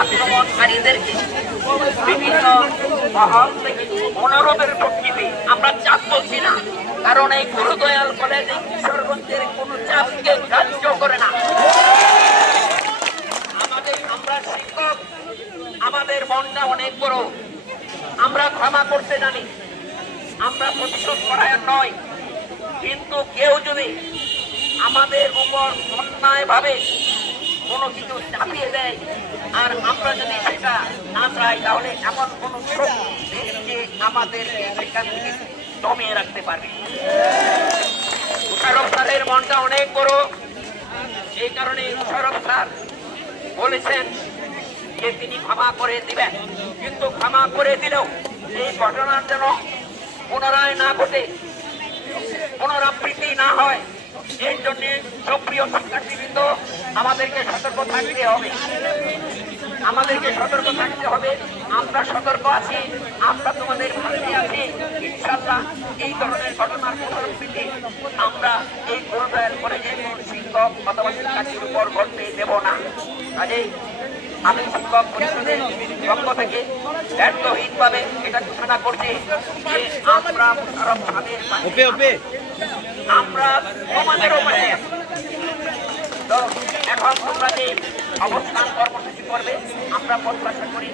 আক্রমণকারীদেরকে বিভিন্ন মহল থেকে অনুরোধের ভিত্তিতে আমরা চাপ বলছি না, কারণ এই গুরুদয়াল কলেজ এই কিশোরগঞ্জের কোন চাপকে গ্রাহ্য করে না। আমরা শিক্ষক, আমাদের মনটা অনেক বড়, আমরা ক্ষমা করতে জানি, আমরা প্রতিশোধ পরায়ণ নয়। কিন্তু কেউ যদি আমাদের উপর অন্যায় ভাবে কোনো কিছু চাপিয়ে দেয় আর আমরা যদি সেটা না চাই, তাহলে এমন কোন শক্তি যে আমাদের সেখান থেকে দমিয়ে রাখতে পারবে। মুশারফ স্যারের মনটা অনেক বড়, এই কারণে মুশারফ স্যার বলেছেন যে তিনি ক্ষমা করে দিবেন, কিন্তু ক্ষমা করে দিলেও এই ঘটনার যেন পুনরায় না ঘটে, পুনরাবৃত্তি না হয়, এর জন্য সক্রিয় শিক্ষার্থীবৃন্দ আমাদেরকে সতর্ক থাকতে হবে, আমরা সতর্ক আছি, আমরা তোমাদের পাশে আছি। ইনশাআল্লাহ এই ধরনের ঘটনার পুনরাবৃত্তি আমরা এই গুরুদয়াল কলেজের কোন শিক্ষক অথবা শিক্ষার্থীর উপর ঘটতে দেব না। কাজেই আমি শিক্ষক পরিষদের পক্ষ থেকে ব্যর্থহীনভাবে এটা ঘোষণা করছি যে আমরা মুশারফ স্যারের পাশে, আমরা তোমাদের উপরে। এখন তোমরা যে অবস্থান কর্মসূচি করবে, আমরা প্রত্যাশা করি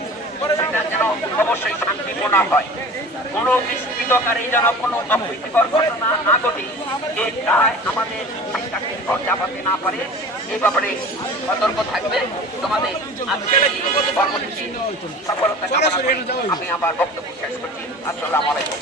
সেটা যেন অবশ্যই শান্তিপূর্ণ হয়, কোনো বিস্মৃতকারী যেন কোনো অপ্রীতিকর ঘটনা না ঘটে, এটাই আমাদের শিক্ষার্থীর ঘর চাপাতে না পারে, এই ব্যাপারে সতর্ক থাকবে। তোমাদের আজকের কর্মসূচি সফলতা কামনা করে আমি আমার বক্তব্য শেষ করছি। আসসালামু আলাইকুম।